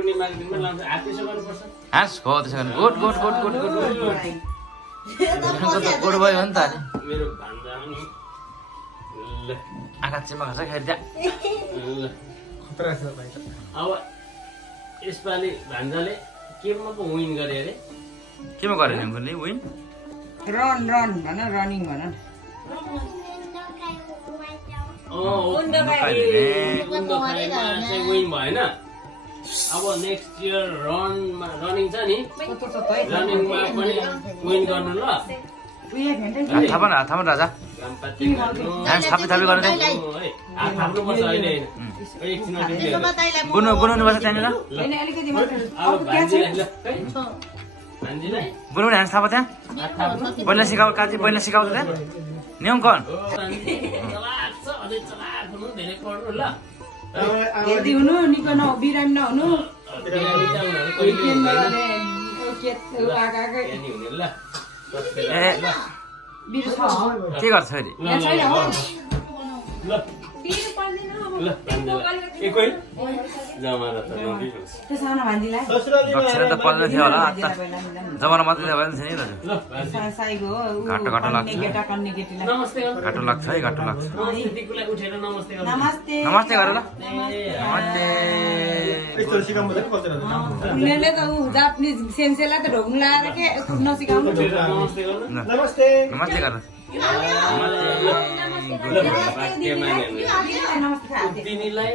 पूर्णिमाको दिनमा लान्छ आतिसो गर्नुपर्छ हाँस हो त्यसो भने good good good good good good good भयो नि त मेरो भान्जा नि ल आँखा चिम्मा खर्छ खेद्या ल खतरा छ भाइ अब यसपालि भान्जाले केमा पो विन गरे अरे केमा गरे नि उनले विन रन रन भन रनिङ भन उन्दो खाइमा चाहिँ विन भएन अब नेक्स्ट इयर रनिङ छ नि रनिङमा पनि विन गर्नु ल थापन राजा गणपति गर्नु थापी थापी गर्नु है हात थाप्नुपर्छ अहिले एकछिन बुनु बुनु पर्छ त्यहाँनिर अब भान्जीलाई ल है भान्जीलाई बुनु ह्यान्ड थाप त्यहाँ हात थाप्नु पहिला सिकाउ काजी पहिला सिकाउँछ त्यहाँ न्यौ कन चलाक छ अझै चलाक हुनु धेरै पढ्नु ल यदि हुनु निको न बिरामी नहुनु के गर्छ अरे दक्षिणा त पर्दैन थियो होला जमाना मात्रै थियो भने नि दाजु घाटो घाटो लाग्छ घाटो लाग्छ है घाटो लाग्छ नमस्ते गर ल नमस्ते उनीहरूले त ऊ जापानिज सेन्सेलाई त ढोक्नु लगाएर के नसिकाउनु नमस्ते नमस्ते गर तिमीलाई